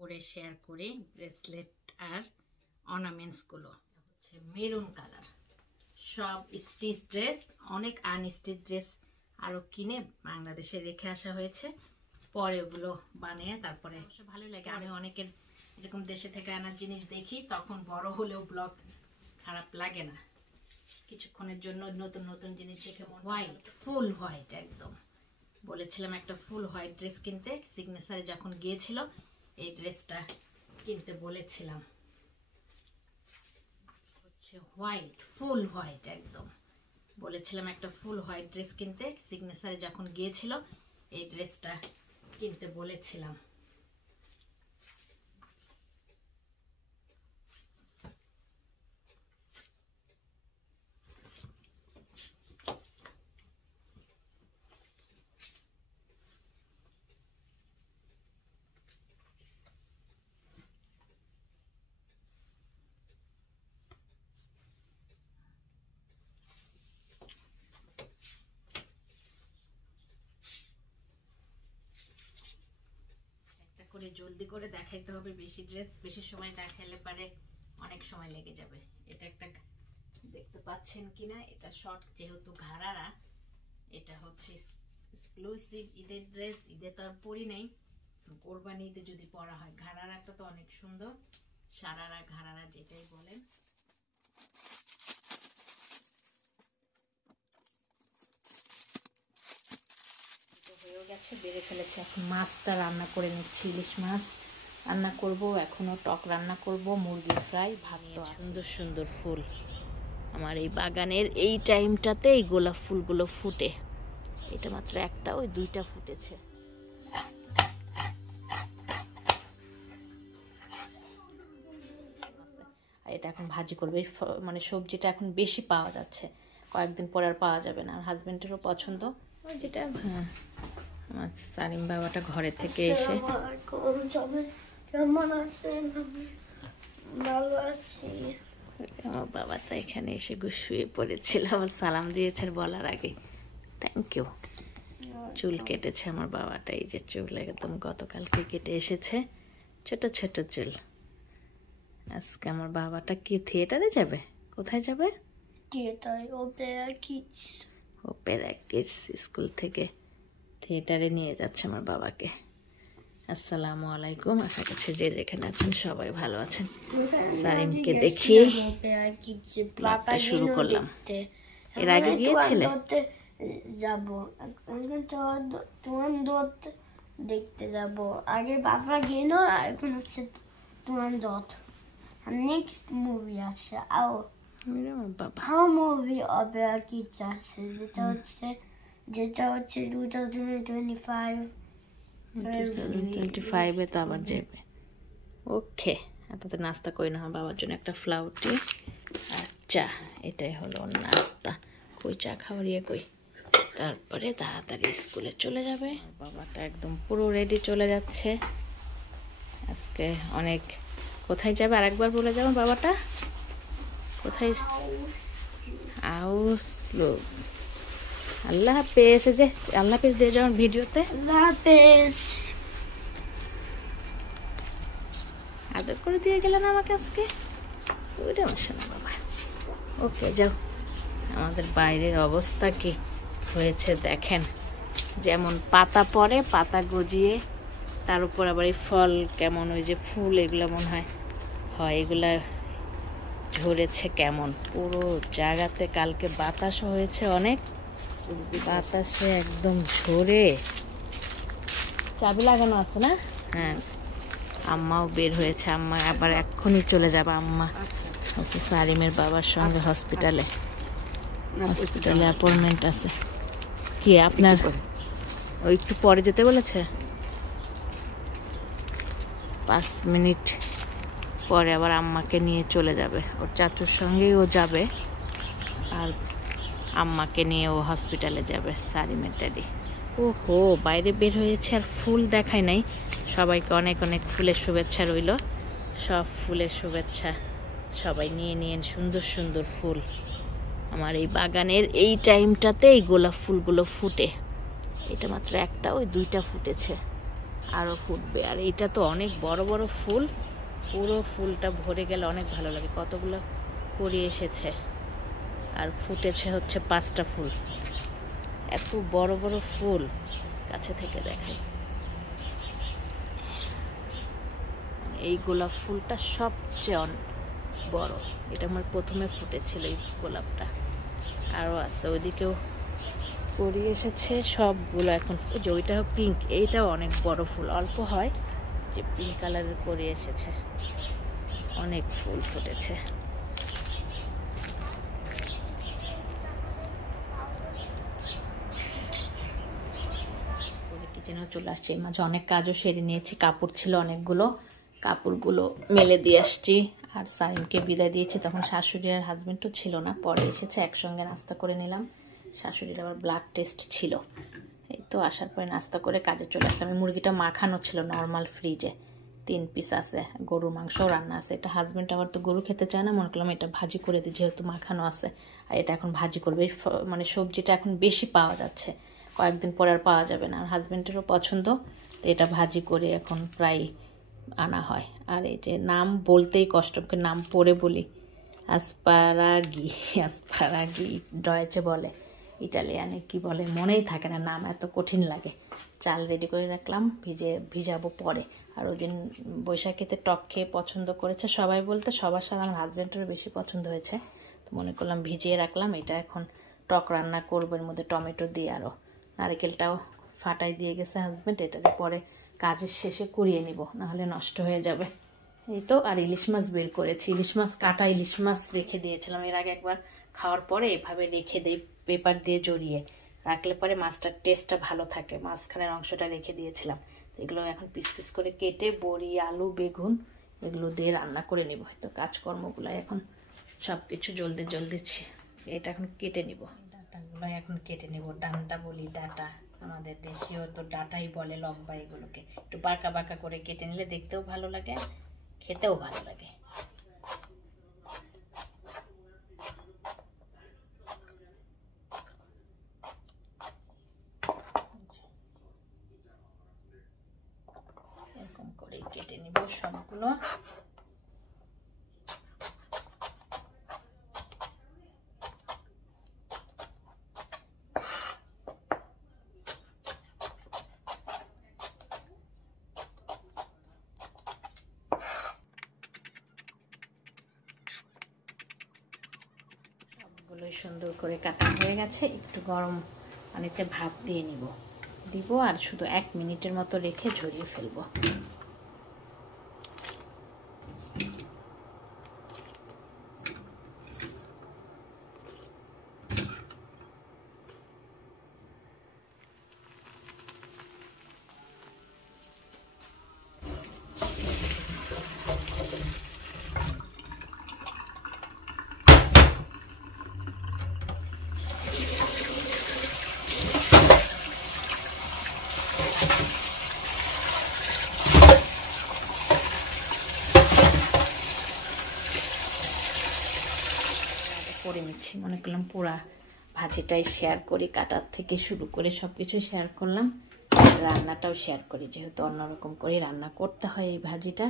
করে শেয়ার করি ব্রেসলেট আর অর্নামেন্টসগুলো। হচ্ছে মেরুন কালার, সব স্টিচ ড্রেস, অনেক আনস্টিচ ড্রেস আরও কিনে বাংলাদেশে রেখে আসা হয়েছে। পরে ওগুলো বানিয়ে তারপরে ভালো লাগে। আমি অনেকের এরকম দেশে থেকে আনার জিনিস দেখি, তখন বড় হলেও ব্লগ খারাপ লাগে না। কিছুক্ষণের জন্য নতুন নতুন জিনিস দেখে হোয়াইট, ফুল হোয়াইট একদম। বলেছিলাম একটা ফুল হোয়াইট ড্রেস কিনতে, সিগনেচারে যখন গিয়েছিল এই ড্রেসটা কিনতে বলেছিলাম। হচ্ছে হোয়াইট, ফুল হোয়াইট একদম। বলেছিলাম একটা ফুল হোয়াইট ড্রেস কিনতে, সিগনেচারে যখন গিয়েছিল এই ড্রেসটা কিনতে বলেছিলাম। করে জলদি করে দেখাইতে হবে, বেশি ড্রেস বেশি সময় দেখাইলে পারে অনেক সময় লেগে যাবে। এটা একটা দেখতে পাচ্ছেন কিনা, এটা শর্ট যেহেতু ঘাড়ারা, এটা হচ্ছে এক্সক্লুসিভ ঈদের ড্রেস। ঈদে তো আর পরি নাই, কোরবানি ঈদে যদি পরা হয়। ঘাড়ারাটা তো অনেক সুন্দর, সারারা ঘাড়ারা যেটাই বলেন। হয়েও গেছে, বেড়ে ফেলেছে। এখন মাছটা রান্না করে নিচ্ছি, ইলিশ মাছ রান্না করব। এখনো টক রান্না করব, মুরগি ফ্রাই, ভাবিয়ে। সুন্দর সুন্দর ফুল আমার এই বাগানের এই টাইমটাতে এই গোলাপ ফুলগুলো ফুটে। এটা মাত্র একটা, ওই দুইটা ফুটেছে। আর এটা এখন ভাজি করবে, মানে সবজিটা এখন বেশি পাওয়া যাচ্ছে, কয়েকদিন পরে আর পাওয়া যাবে না। আর হাজবেন্ডেরও পছন্দ যেটা। হ্যাঁ, আমার সালিম বাবাটা ঘরে থেকে এসে, আমার বাবা তো এখানে এসে শুয়ে পড়েছিল, আমার সালাম দিয়েছে বলার আগে। Thank you. চুল কেটেছে আমার বাবাটা, এই যে চুল একদম গতকালকে কেটে এসেছে, ছোট ছোট চুল। আজকে আমার বাবাটা কি থিয়েটারে যাবে? কোথায় যাবে? ওপেরা কিডস স্কুল থেকে থিয়েটারে নিয়ে যাচ্ছে আমার বাবাকে। আসসালামু আলাইকুম, আশা করছি যে যেখানে আছেন সবাই ভালো আছেন। সালিমকে দেখিয়ে ব্লগটা শুরু করলাম। এর আগে গিয়েছিলে? যাব তোমার দেখতে যাব। আগে বাবা গেল, এখন হচ্ছে তোমার দত। নেক্সট মুভি আছে মুভি অপেরা কিডস আছে, যেটা হচ্ছে 2025 তো আবার যাবে। ওকে, এততে নাস্তা করি না, বাবার জন্য একটা ফ্লাউটি আর চা, এটাই হলো নাস্তা। কই চা খাওয়ারিয়ে কই, তারপরে তাড়াতাড়ি স্কুলে চলে যাবে। বাবাটা একদম পুরো রেডি চলে যাচ্ছে আজকে। অনেক কোথায় যাবে আরেকবার বলে যাবেন বাবাটা কোথায়? আল্লাহ হাফেজ। যে আল্লাহ হাফেজ দিয়ে যাবেন ভিডিওতে। আল্লাহ হাফেজ আদর করে দিয়ে গেলেন আমাকে আজকে, ওইটা শোনা বাবা। ওকে যাও। আমাদের বাইরের অবস্থা কি হয়েছে দেখেন, যেমন পাতা পড়ে, পাতা গজিয়ে তার উপর আবার এই ফল কেমন, ওই যে ফুল এগুলো মনে হয় এগুলা ঝরেছে কেমন। পুরো জায়গাতে কালকে বাতাসও হয়েছে অনেক, বাতাসে একদম ঝরে। চাবি লাগানো আছে না? হ্যাঁ, আম্মাও বের হয়েছে। আম্মা আবার এক্ষুনি চলে যাবে। আম্মা হচ্ছে সালিমের বাবার সঙ্গে হসপিটালে অ্যাপয়েন্টমেন্ট আছে। কি আপনার ওই একটু পরে যেতে বলেছে, 5 মিনিট পরে আবার আম্মাকে নিয়ে চলে যাবে। ওর চাচুর সঙ্গেই ও যাবে, আর আম্মাকে নিয়ে ও হসপিটালে যাবে। সালিমের ড্যাডি। ওহো, বাইরে বের হয়েছে আর ফুল দেখায় নাই। সবাইকে অনেক অনেক ফুলের শুভেচ্ছা রইল। সব ফুলের শুভেচ্ছা সবাই নিয়ে নিয়ে, সুন্দর সুন্দর ফুল আমার এই বাগানের এই টাইমটাতে এই গোলাপ ফুলগুলো ফুটে। এটা মাত্র একটা, ওই দুইটা ফুটেছে। আরও ফুটবে। আর এটা তো অনেক বড় বড় ফুল, পুরো ফুলটা ভরে গেলে অনেক ভালো লাগে। কতগুলো কুড়ি এসেছে আর ফুটেছে হচ্ছে 5টা ফুল। এত বড় বড় ফুল, কাছে থেকে দেখাই। এই গোলাপ ফুলটা সবচেয়ে বড়, এটা আমার প্রথমে ফুটেছিল এই গোলাপটা। আরও আছে, ওইদিকেও কুড়ি এসেছে সবগুলো। এখন যে ওইটাও পিঙ্ক, এইটাও অনেক বড় ফুল, অল্প হয় যে পিঙ্ক কালারের কুড়ি এসেছে, অনেক ফুল ফুটেছে। কিচেনেও চলে আসছে, এই মাঝে অনেক কাজও সেরে নিয়েছি। কাপড় ছিল অনেকগুলো, কাপড়গুলো মেলে দিয়ে আসছি। আর সারিমকে বিদায় দিয়েছি, তখন শাশুড়ি আর হাজবেন্ডও ছিল না, পরে এসেছে, একসঙ্গে নাস্তা করে নিলাম। শাশুড়ির আবার ব্লাড টেস্ট ছিল, এই তো আসার পরে নাস্তা করে কাজে চলে আসলাম। এই মুরগিটা মাখানো ছিল নর্মাল ফ্রিজে, 3 পিস আছে, গরুর মাংসও রান্না আছে। এটা হাজবেন্ড আবার তো গরু খেতে চায় না, মনে করলাম এটা ভাজি করে দিই, যেহেতু মাখানো আছে। আর এটা এখন ভাজি করবে, মানে সবজিটা এখন বেশি পাওয়া যাচ্ছে, কয়েকদিন পরে আর পাওয়া যাবে না। আর হাজবেন্ডেরও পছন্দ, তো এটা ভাজি করে এখন প্রায় আনা হয়। আর এই যে নাম বলতেই কষ্ট, নাম পড়ে বলি, আসপারাগি, আসপারাগি ডয়েচে বলে, ইটালিয়ানে কি বলে মনেই থাকে না, নাম এত কঠিন লাগে। চাল রেডি করে রাখলাম, ভিজাবো পরে। আর ওই দিন বৈশাখীতে টক খেয়ে পছন্দ করেছে সবাই, বলতে সবার সাথে আমার হাজব্যান্ডেরও বেশি পছন্দ হয়েছে, তো মনে করলাম ভিজিয়ে রাখলাম। এটা এখন টক রান্না করবো, এর মধ্যে টমেটো দিয়ে, আরও নারকেলটাও ফাটাই দিয়ে গেছে হাজব্যান্ড, এটাকে পরে কাজের শেষে কুড়িয়ে নিব, নাহলে নষ্ট হয়ে যাবে। এই তো। আর ইলিশ মাছ বের করেছি, ইলিশ মাছ কাটা ইলিশ মাছ রেখে দিয়েছিলাম এর আগে একবার, খাওয়ার পরে এভাবে রেখে দিই পেপার দিয়ে জড়িয়ে রাখলে পরে মাছটার টেস্টটা ভালো থাকে, মাঝখানের অংশটা রেখে দিয়েছিলাম। এগুলো এখন পিস পিস করে কেটে বড়ি, আলু, বেগুন এগুলো দিয়ে রান্না করে নিব। হয়তো কাজকর্মগুলো এখন সব কিছু জলদি জলদি, এটা এখন কেটে নিব, ডাঁটাগুলো এখন কেটে নিব। ডান্টা বলি, ডাঁটা আমাদের দেশীয় তো ডাঁটাই বলে, লম্বা এগুলোকে একটু বাঁকা বাঁকা করে কেটে নিলে দেখতেও ভালো লাগে, খেতেও ভালো লাগে। এরকম করে কেটে নিব সবগুলো। সুন্দর করে কাটা হয়ে গেছে, একটু গরম পানিতে ভাপ দিয়ে দিব আর শুধু 1 মিনিটের মতো রেখে ঝরিয়ে ফেলবো। করে নিচ্ছি, মনে করলাম পুরা ভাজিটাই শেয়ার করি, কাটার থেকে শুরু করে সবকিছু শেয়ার করলাম, রান্নাটাও শেয়ার করি, যেহেতু অন্যরকম করে রান্না করতে হয়। এই ভাজিটা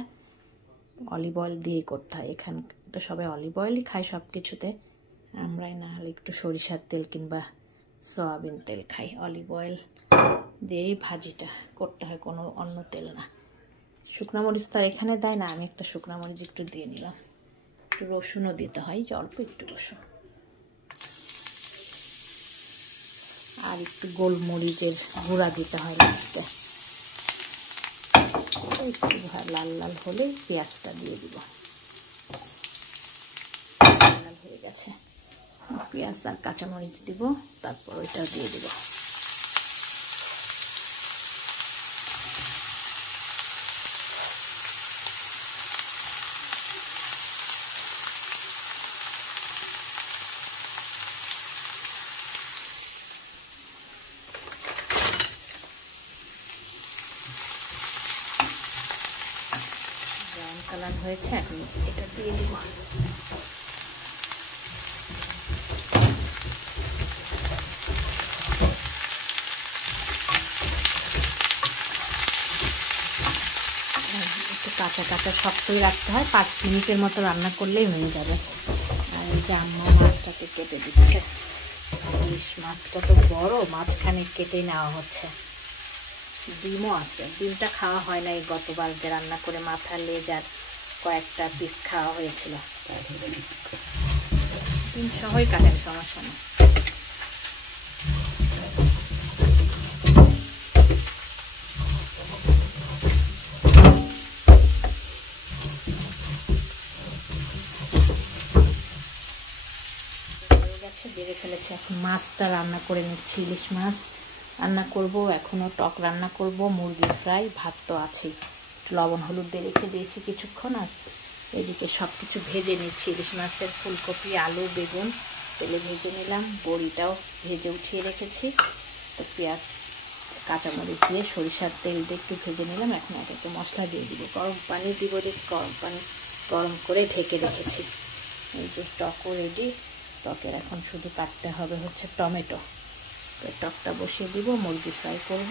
অলিভ অয়েল দিয়ে করতে হয়, এখানে তো সবাই অলিভ অয়েলই খায় সব কিছুতে, আমরাই না হলে একটু সরিষার তেল কিংবা সয়াবিন তেল খাই, অলিভ অয়েল দিয়েই ভাজিটা করতে হয়, কোনো অন্য তেল না। শুকনো মরিচ তো এখানে দেয় না, আমি একটা শুকনো মরিচ একটু দিয়ে নিলাম, একটু রসুনও দিতে হয়, অল্প একটু রসুন, আর একটু গোলমরিচের গুঁড়া দিতে হয় লাস্টে। একটু লাল লাল হলে পেঁয়াজটা দিয়ে দিব, লাল হয়ে গেছে, পেঁয়াজ আর কাঁচামরিচ দিব, তারপর ওইটা দিয়ে দিব। ব্রাউন কালার হয়েছে, এখন এটা দিয়ে দিব। কাঁচা কাঁচা শক্তই রাখতে হয়, 5 মিনিটের মতো রান্না করলেই হয়ে যাবে। আর এই যে আম্মা মাছটাকে কেটে দিচ্ছে। ইলিশ মাছটা তো বড়, মাঝখানে কেটে নেওয়া হচ্ছে। ডিমও আছে, ডিমটা খাওয়া হয় না, এই গতবার যে রান্না করে মাথা লেজ আর কয়েকটা পিস খাওয়া হয়েছিল। ডিম সহই কাটেন, সমস্যা নেই। বেড়ে ফেলেছে, এখন মাছটা রান্না করে নিচ্ছি। ইলিশ মাছ রান্না করব, এখনও টক রান্না করব, মুরগি ফ্রাই, ভাত তো আছেই। লবণ হলুদ দিয়ে রেখে দিয়েছি কিছুক্ষণ। আর এদিকে সব কিছু ভেজে নিচ্ছি। ইলিশ মাছের ফুলকপি, আলু, বেগুন তেলে ভেজে নিলাম, বড়িটাও ভেজে উঠিয়ে রেখেছি। তো পেঁয়াজ কাঁচামরিচ দিয়ে সরিষার তেল দিয়ে একটু ভেজে নিলাম। এখন একটু মশলা দিয়ে দিব, গরম পানি দিব, গরম পানি গরম করে ঢেকে রেখেছি। এই যে টকও রেডি। টকের এখন শুধু কাটতে হবে হচ্ছে টমেটো। তো টকটা বসিয়ে দিব, মুরগি ফ্রাই করব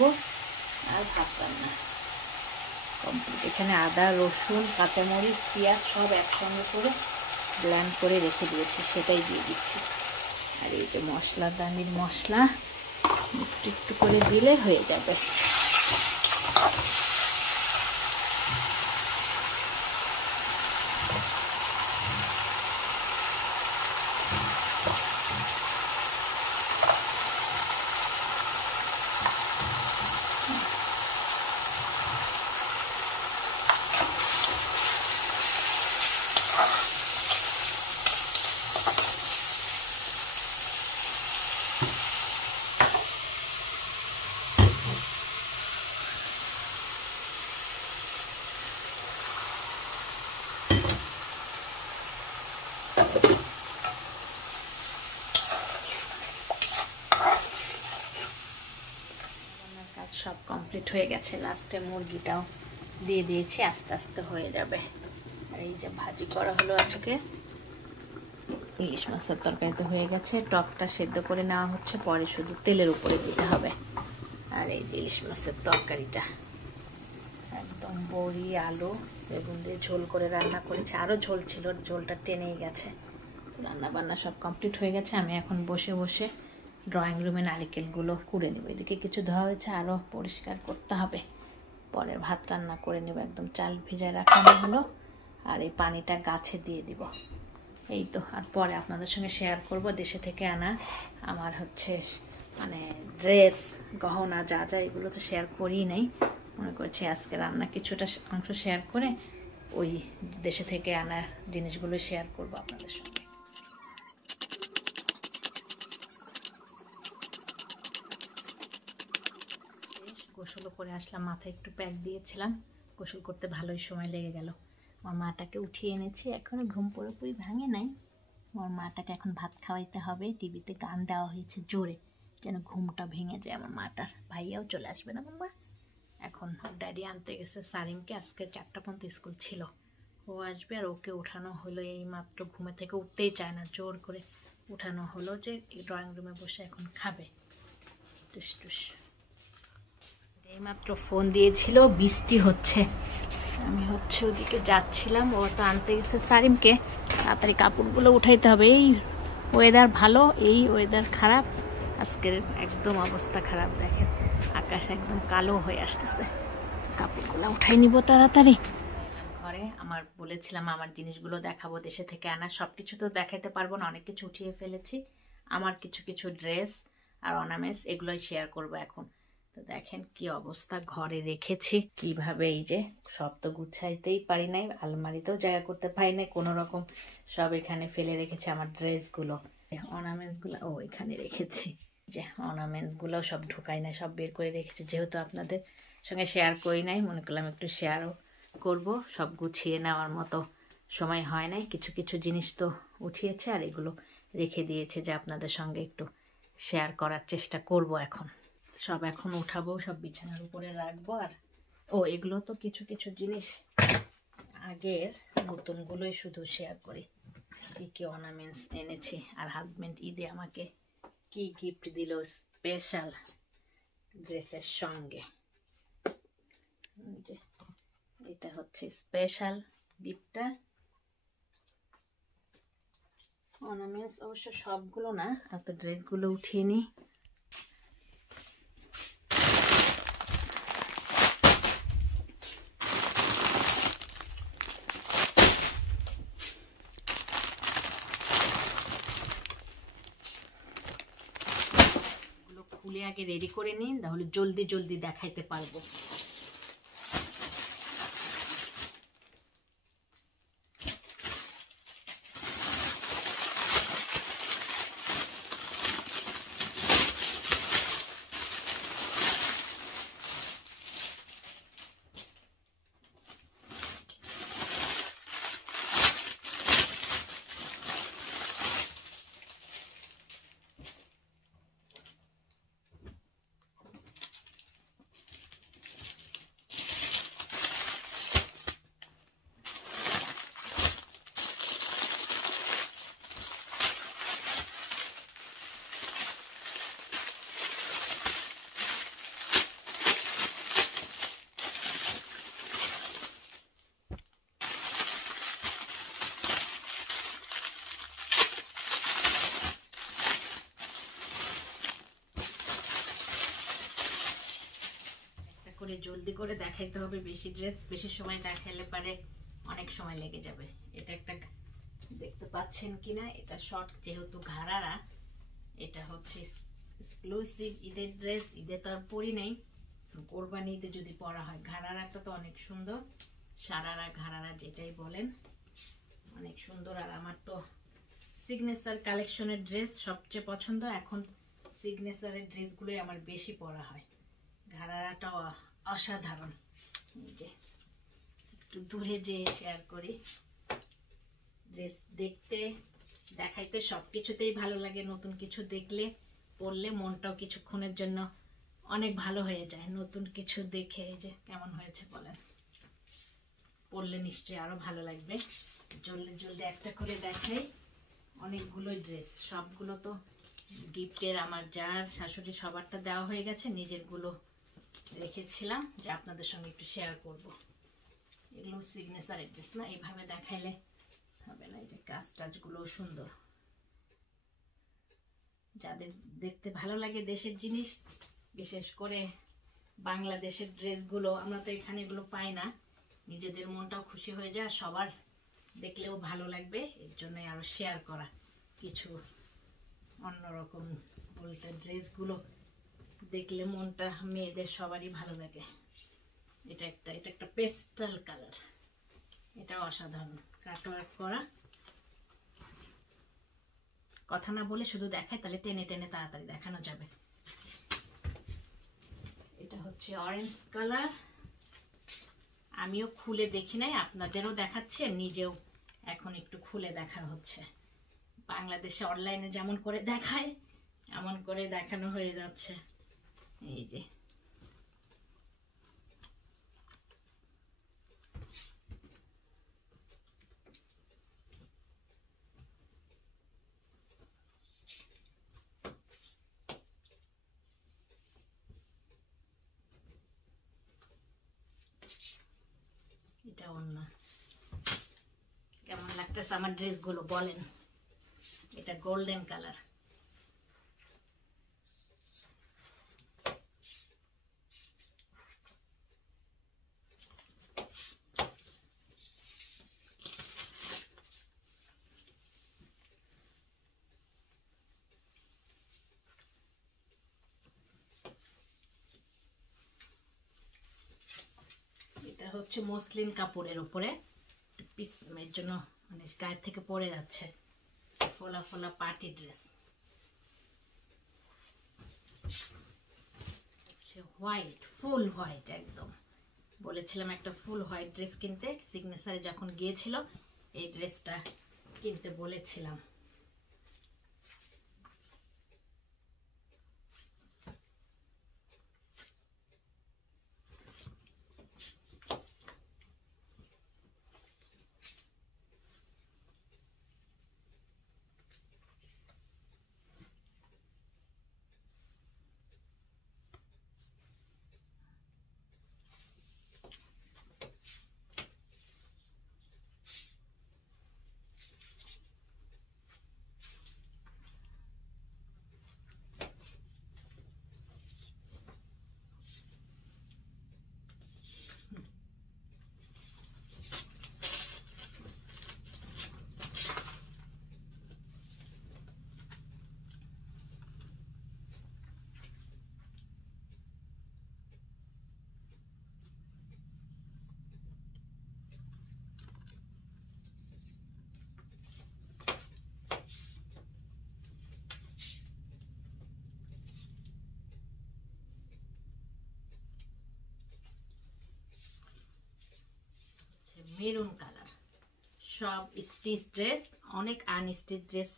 আর ভাত রান্না কমপ্লিট। এখানে আদা, রসুন, কাঁচামরিচ, পেঁয়াজ সব একসঙ্গে করে ব্লেন্ড করে রেখে দিয়েছি, সেটাই দিয়ে দিচ্ছি। আর এই যে মশলা, দানির মশলা একটু একটু করে দিলে হয়ে যাবে। সব কমপ্লিট হয়ে গেছে, লাস্টে মুরগিটাও দিয়ে দিয়েছি, আস্তে আস্তে হয়ে যাবে। আর এই যে ভাজি করা হলো আজকে, ইলিশ মাছের তরকারি তো হয়ে গেছে, টকটা সেদ্ধ করে নেওয়া হচ্ছে, পরে শুধু তেলের উপরে দিতে হবে। আর এই যে ইলিশ মাছের তরকারিটা একদম বড়ি, আলু, বেগুন দিয়ে ঝোল করে রান্না করেছি। আরও ঝোল ছিল, ঝোলটা টেনেই গেছে। রান্না বান্না সব কমপ্লিট হয়ে গেছে। আমি এখন বসে বসে ড্রয়িং রুমে নারিকেলগুলো কুড়ে নেব। এদিকে কিছু ধোয়া হয়েছে, আরও পরিষ্কার করতে হবে। পরে ভাত রান্না করে নেব, একদম চাল ভিজায় রাখানো হলো। আর এই পানিটা গাছে দিয়ে দিব। এই তো। আর পরে আপনাদের সঙ্গে শেয়ার করব দেশে থেকে আনা আমার হচ্ছে মানে ড্রেস, গহনা, যা যা, এগুলো তো শেয়ার করিই নাই। মনে করছি আজকে রান্না কিছুটা অংশ শেয়ার করে ওই দেশে থেকে আনা জিনিসগুলো শেয়ার করব আপনাদের সঙ্গে। গোসলও করে আসলাম, মাথায় একটু প্যাক দিয়েছিলাম, গোসল করতে ভালোই সময় লেগে গেল। আমার মাটাকে উঠিয়ে এনেছি, এখনো ঘুম পুরোপুরি ভাঙে নাই। আমার মাটাকে এখন ভাত খাওয়াইতে হবে। টিভিতে গান দেওয়া হয়েছে জোরে, যেন ঘুমটা ভেঙে যায় আমার মাটার। ভাইয়াও চলে আসবে না মাম্মা। এখন ড্যাডি আনতে গেছে সারিমকে, আজকে 4টা পর্যন্ত স্কুল ছিল। ও আসবে, আর ওকে উঠানো হলো এই মাত্র, ঘুমে থেকে উঠতেই চায় না, জোর করে উঠানো হলো যে ড্রয়িং রুমে বসে এখন খাবে। টুস টুস। এইমাত্র ফোন দিয়েছিল, বৃষ্টি হচ্ছে। আমি হচ্ছে ওদিকে যাচ্ছিলাম, ও তো আনতে গেছে সারিমকে। তাড়াতাড়ি কাপড়গুলো উঠাইতে হবে। এই ওয়েদার ভালো, এই ওয়েদার খারাপ। আজকের একদম অবস্থা খারাপ, দেখেন আকাশ একদম কালো হয়ে আসতেছে। কাপড়গুলো উঠাই নিব তাড়াতাড়ি। ঘরে আমার বলেছিলাম আমার জিনিসগুলো দেখাবো, দেশে থেকে আনা। সব কিছু তো দেখাইতে পারবো না, অনেক কিছু উঠিয়ে ফেলেছি। আমার কিছু কিছু ড্রেস আর অর্নামেন্টস, এগুলোই শেয়ার করবো এখন। তো দেখেন কি অবস্থা, ঘরে রেখেছি কিভাবে। এই যে সব তো গুছাইতেই পারি নাই, আলমারিতেও জায়গা করতে পারি নাই, কোনো রকম সব এখানে ফেলে রেখেছি। আমার ড্রেসগুলো, অর্নামেন্টসগুলো ও এখানে রেখেছি। যে অর্নামেন্টসগুলো সব ঢুকাই নাই, সব বের করে রেখেছি। যেহেতু আপনাদের সঙ্গে শেয়ার করি নাই, মনে করলাম একটু শেয়ারও করব। সব গুছিয়ে নেওয়ার মতো সময় হয় নাই, কিছু কিছু জিনিস তো উঠিয়েছে, আর এগুলো রেখে দিয়েছে যে আপনাদের সঙ্গে একটু শেয়ার করার চেষ্টা করব। এখন সব এখন উঠাবো, সব বিছানার উপরে রাখবো। আর এগুলো তো কিছু কিছু জিনিস আগের, নতুনগুলোই শুধু শেয়ার করি। কি কি অর্নামেন্টস এনেছি, আর হাজবেন্ড ঈদে আমাকে কি গিফট দিল স্পেশাল ড্রেসের সঙ্গে। এটা হচ্ছে স্পেশাল গিফটটা। অর্নামেন্টস অবশ্য সবগুলো না, এত ড্রেসগুলো উঠিয়ে নিই। খুলে আগে রেডি করে নিন, তাহলে জলদি জলদি দেখাইতে পারবো। করে জলদি করে দেখাইতে হবে, বেশি ড্রেস বেশি সময় দেখাইলে পারে অনেক সময় লেগে যাবে। এটা একটা দেখতে পাচ্ছেন কিনা, এটা শর্ট যেহেতু ঘাড়ারা, এটা হচ্ছে এক্সক্লুসিভ ঈদের ড্রেস। ঈদে তো আর পরি নাই, কোরবানি ঈদে যদি পরা হয়। ঘাড়ারাটা তো অনেক সুন্দর, সারারা ঘাড়ারা যেটাই বলেন, অনেক সুন্দর। আর আমার তো সিগনেচার কালেকশনের ড্রেস সবচেয়ে পছন্দ। এখন সিগনেচারের ড্রেসগুলোই আমার বেশি পরা হয়। ঘাড়ারাটাও অসাধারণ। যে একটু দূরে যে শেয়ার করি, ড্রেস দেখতে দেখাইতে সবকিছুতেই ভালো লাগে। নতুন কিছু দেখলে পরলে মনটাও কিছুক্ষণের জন্য অনেক ভালো হয়ে যায়। নতুন কিছু দেখে যে কেমন হয়েছে বলেন, পরলে নিশ্চয়ই আরো ভালো লাগবে। জলদি জলদি একটা করে দেখাই। অনেকগুলো ড্রেস, সবগুলো তো গিফটের। আমার যার শাশুড়ি সবারটা দেওয়া হয়ে গেছে, নিজেরগুলো রেখেছিলাম যে আপনাদের সঙ্গে একটু শেয়ার করব। এগুলো সিগনেচার ড্রেস না, এইভাবে দেখাইলে হবে না। এই যে কাজ টাজগুলো সুন্দর। যাদের দেখতে ভালো লাগে দেশের জিনিস, বিশেষ করে বাংলাদেশের ড্রেসগুলো, আমরা তো এখানে এগুলো পাই না, নিজেদের মনটাও খুশি হয়ে যায়, সবার দেখলেও ভালো লাগবে। এর জন্য আরো শেয়ার করা কিছু অন্যরকম বলতে, ড্রেসগুলো দেখলে মনটা মেয়েদের সবারই ভালো লাগে। এটা একটা পেস্টাল কালার, এটা অসাধারণ কাটওয়ার্ক করা। কথা না বলে শুধু দেখায়, তাহলে টেনে টেনে তাড়াতাড়ি দেখানো যাবে। এটা হচ্ছে অরেঞ্জ কালার। আমিও খুলে দেখি নাই, আপনাদেরও দেখাচ্ছি, নিজেও এখন একটু খুলে দেখা হচ্ছে। বাংলাদেশে অনলাইনে যেমন করে দেখায় এমন করে দেখানো হয়ে যাচ্ছে। এই যে এটা অন্য। কেমন লাগতেছে আমার ড্রেসগুলো বলেন? এটা গোল্ডেন কালার। এটা হচ্ছে মসলিন কাপড়ের উপরে পিস, এর জন্য মানে গায়ের থেকে পড়ে যাচ্ছে। ফোলা ফোলা পার্টি ড্রেস, হোয়াইট, ফুল হোয়াইট একদম। বলেছিলাম একটা ফুল হোয়াইট ড্রেস কিনতে, সিগনেচারে যখন গিয়েছিল এই ড্রেসটা কিনতে বলেছিলাম। মেরুন কালার, সব স্টিচ ড্রেস। অনেক আনস্টিচ ড্রেস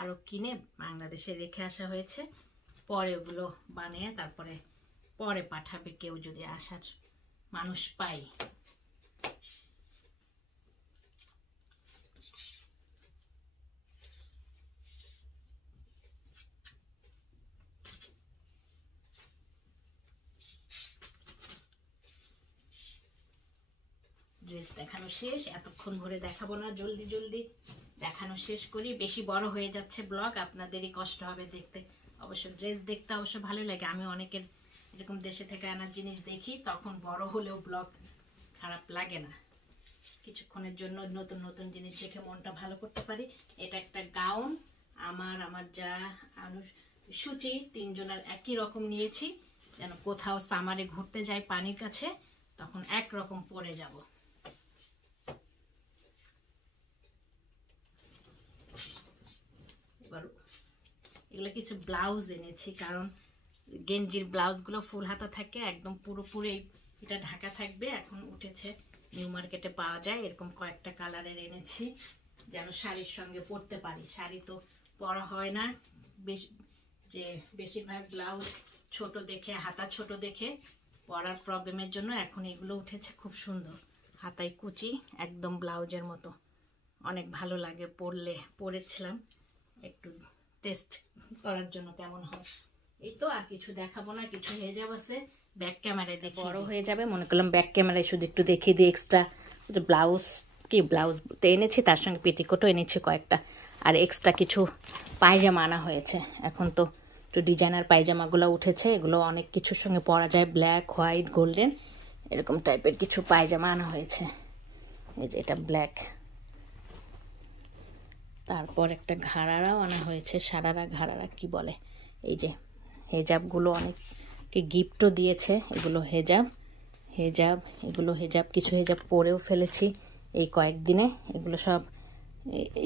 আরো কিনে বাংলাদেশে রেখে আসা হয়েছে, পরে ওগুলো বানিয়ে তারপরে পরে পাঠাবে কেউ যদি আসার মানুষ পাই। ড্রেস দেখানো শেষ, এতক্ষণ ধরে দেখাবো না, জলদি জলদি দেখানো শেষ করি। বেশি বড় হয়ে যাচ্ছে ব্লগ, আপনাদেরই কষ্ট হবে দেখতে। অবশ্য ড্রেস দেখতে অবশ্য ভালো লাগে, আমি অনেকের এরকম দেশে থেকে আনার জিনিস দেখি, তখন বড় হলেও ব্লগ খারাপ লাগে না। কিছুক্ষণের জন্য নতুন নতুন জিনিস দেখে মনটা ভালো করতে পারি। এটা একটা গাউন, আমার যা সুচি তিনজনের একই রকম নিয়েছি, যেন কোথাও সামারে ঘুরতে যাই পানির কাছে তখন একরকম পরে যাব। এবার এগুলো কিছু ব্লাউজ এনেছি, কারণ গেঞ্জির ব্লাউজগুলো ফুল হাতা থাকে, একদম পুরোপুরি এটা ঢাকা থাকবে। এখন উঠেছে, নিউ মার্কেটে পাওয়া যায় এরকম কয়েকটা কালারের এনেছি, যেন শাড়ির সঙ্গে পরতে পারি। শাড়ি তো পরা হয় না, বেশিরভাগ ব্লাউজ ছোট দেখে, হাতা ছোট দেখে পরার প্রবলেমের জন্য এখন এগুলো উঠেছে। খুব সুন্দর, হাতায় কুচি, একদম ব্লাউজের মতো, অনেক ভালো লাগে পরলে। পরেছিলাম একটু টেস্ট করার জন্য কেমন হয়। এই তো, আর কিছু দেখাবো না, কিছু হেজাব আছে ব্যাক ক্যামেরায় দেখি, বড় হয়ে যাবে মনে করলাম ব্যাক ক্যামেরায় শুধু একটু দেখিয়ে দিই। এক্সট্রা ব্লাউজ এনেছি, তার সঙ্গে পেটিকোটও এনেছি কয়েকটা, আর এক্সট্রা কিছু পায়জামা আনা হয়েছে। এখন তো একটু ডিজাইনার পায়জামাগুলো উঠেছে, এগুলো অনেক কিছুর সঙ্গে পরা যায়, ব্ল্যাক, হোয়াইট, গোল্ডেন এরকম টাইপের কিছু পায়জামা আনা হয়েছে। এই যে এটা ব্ল্যাক, তারপর একটা ঘাড়ারাও আনা হয়েছে, সারারা ঘাড়ারা কি বলে। এই যে হেজাবগুলো অনেককে গিফটও দিয়েছে, এগুলো হেজাব, এগুলো হেজাব, কিছু হেজাব পরেও ফেলেছি এই কয়েকদিনে। এগুলো সব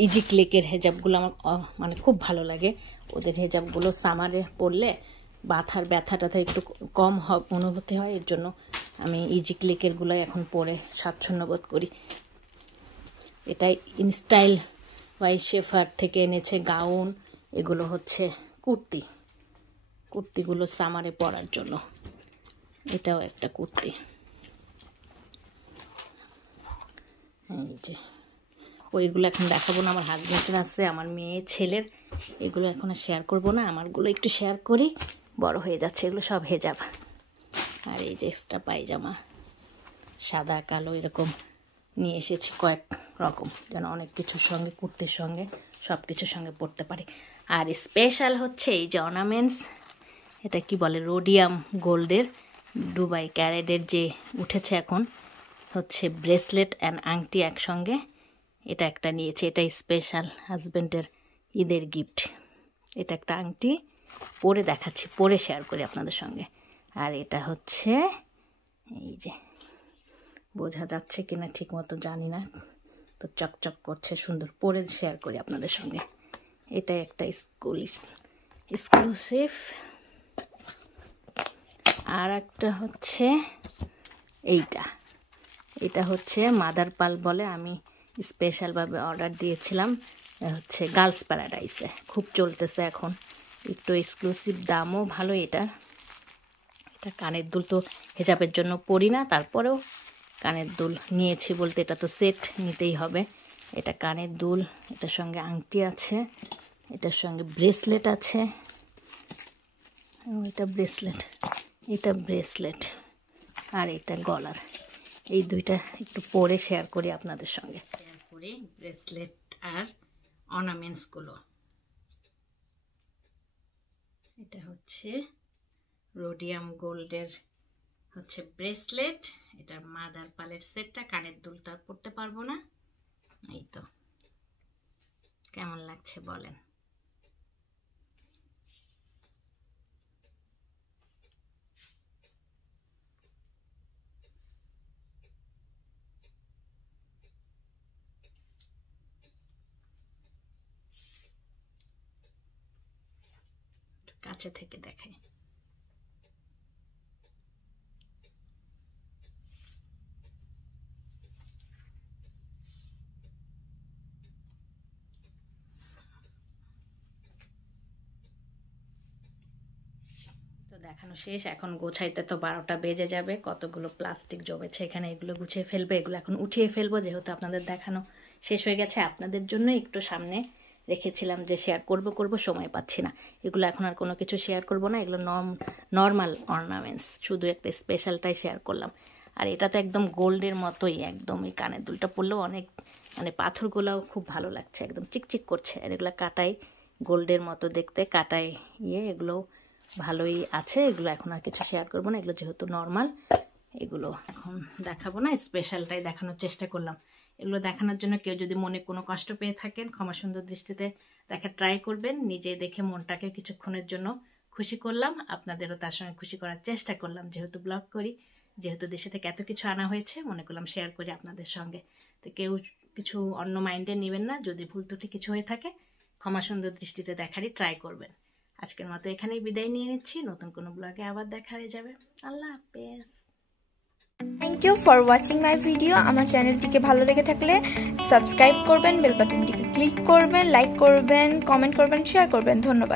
ইজি ক্লিকের হেজাবগুলো আমার মানে খুব ভালো লাগে। ওদের হেজাবগুলো সামারে পরলে ব্যথা একটু কম অনুভূতি হয়, এর জন্য আমি ইজি ক্লিকেরগুলো এখন পরে স্বাচ্ছন্দ্য বোধ করি। এটাই ইনস্টাইল ওয়াইশেফার থেকে এনেছে গাউন, এগুলো হচ্ছে কুর্তিগুলো সামারে পরার জন্য। এটাও একটা কুর্তি। এই যে ওইগুলো এখন দেখাবো না, আমার হাজবেন্ডের আছে, আমার মেয়ে ছেলের, এগুলো এখন আর শেয়ার করবো না, আমারগুলো একটু শেয়ার করি, বড় হয়ে যাচ্ছে। এগুলো সব হেজাব। আর এই যে এক্সট্রা পায়জামা, সাদা কালো এরকম নিয়ে এসেছি কয়েক রকম, যেন অনেক কিছুর সঙ্গে, কুর্তির সঙ্গে সব কিছুর সঙ্গে পরতে পারি। আর স্পেশাল হচ্ছে এই যে অর্নামেন্টস, এটা কি বলে, রোডিয়াম গোল্ডের দুবাই ক্যারেটের যে উঠেছে এখন, হচ্ছে ব্রেসলেট অ্যান্ড আংটি একসঙ্গে। এটা একটা নিয়েছি, এটাই স্পেশাল হাজব্যান্ডের ঈদের গিফট। এটা একটা আংটি, পরে দেখাচ্ছি, পরে শেয়ার করি আপনাদের সঙ্গে। আর এটা হচ্ছে, এই যে বোঝা যাচ্ছে কিনা ঠিক মতো জানি না, তো চকচক করছে, সুন্দর, পরে শেয়ার করি আপনাদের সঙ্গে। এটা একটা এক্সক্লুসিভ। আর একটা হচ্ছে এটা হচ্ছে মাদার পাল বলে, আমি স্পেশালভাবে অর্ডার দিয়েছিলাম, হচ্ছে গার্লস প্যারাডাইসে, খুব চলতেছে এখন, একটু এক্সক্লুসিভ, দামও ভালো। এটা কানের দুল তো হেজাবের জন্য পরি না, তারপরেও কানের দুল নিয়েছি বলতে এটা তো সেট নিতেই হবে। এটা কানের দুল, এটার সঙ্গে আংটি আছে, এটার সঙ্গে ব্রেসলেট আছে, এটা ব্রেসলেট, আর এটা গলার। এই দুইটা একটু পরে শেয়ার করি আপনাদের সঙ্গে, ব্রেসলেট আর অর্নামেন্টসগুলো। এটা হচ্ছে রোডিয়াম গোল্ডের হচ্ছে ব্রেসলেট, এটা মাদার পালের সেটটা, কানের দুলটা পরতে পারবো না। এই তো, কেমন লাগছে বলেন। কাছে থেকে দেখাই। দেখানো শেষ, এখন গোছাইতে তো 12টা বেজে যাবে। কতগুলো প্লাস্টিক জমেছে এখানে, এগুলো গুছিয়ে ফেলবে, এগুলো এখন উঠিয়ে ফেলবো, যেহেতু আপনাদের দেখানো শেষ হয়ে গেছে। আপনাদের জন্য একটু সামনে রেখেছিলাম যে শেয়ার করব, সময় পাচ্ছি না। এগুলো এখন আর কোনো কিছু শেয়ার করব না, এগুলো নর্মাল অর্নামেন্টস, শুধু একটা স্পেশালটাই শেয়ার করলাম। আর এটা তো একদম গোল্ডের মতোই, একদম এই কানের দুলটা পরলেও অনেক, মানে পাথরগুলোও খুব ভালো লাগছে, একদম চিকচিক করছে। আর এগুলো কাটাই গোল্ডের মতো দেখতে, কাটাই এগুলো ভালোই আছে। এগুলো এখন আর কিছু শেয়ার করবো না, এগুলো যেহেতু নর্মাল, এগুলো এখন দেখাবো না, স্পেশালটাই দেখানোর চেষ্টা করলাম। এগুলো দেখানোর জন্য কেউ যদি মনে কোনো কষ্ট পেয়ে থাকেন, ক্ষমা সুন্দর দৃষ্টিতে দেখা ট্রাই করবেন। নিজে দেখে মনটাকে কিছুক্ষণের জন্য খুশি করলাম, আপনাদেরও তার সঙ্গে খুশি করার চেষ্টা করলাম। যেহেতু ব্লগ করি, যেহেতু দেশে থেকে এত কিছু আনা হয়েছে, মনে করলাম শেয়ার করি আপনাদের সঙ্গে। তো কেউ কিছু অন্য মাইন্ডে নেবেন না, যদি ভুল ত্রুটি কিছু হয়ে থাকে ক্ষমা সুন্দর দৃষ্টিতে দেখারই ট্রাই করবেন। আজকের মতো এখানেই বিদায় নিয়ে নিচ্ছি, নতুন কোনো ব্লগে আবার দেখা হয়ে যাবে। আল্লাহ হাফেজ। Thank you for watching my video. আমার চ্যানেলটিকে ভালো লেগে থাকলে সাবস্ক্রাইব করবেন, বেল বাটনটিকে ক্লিক করবেন, লাইক করবেন, কমেন্ট করবেন, শেয়ার করবেন। ধন্যবাদ।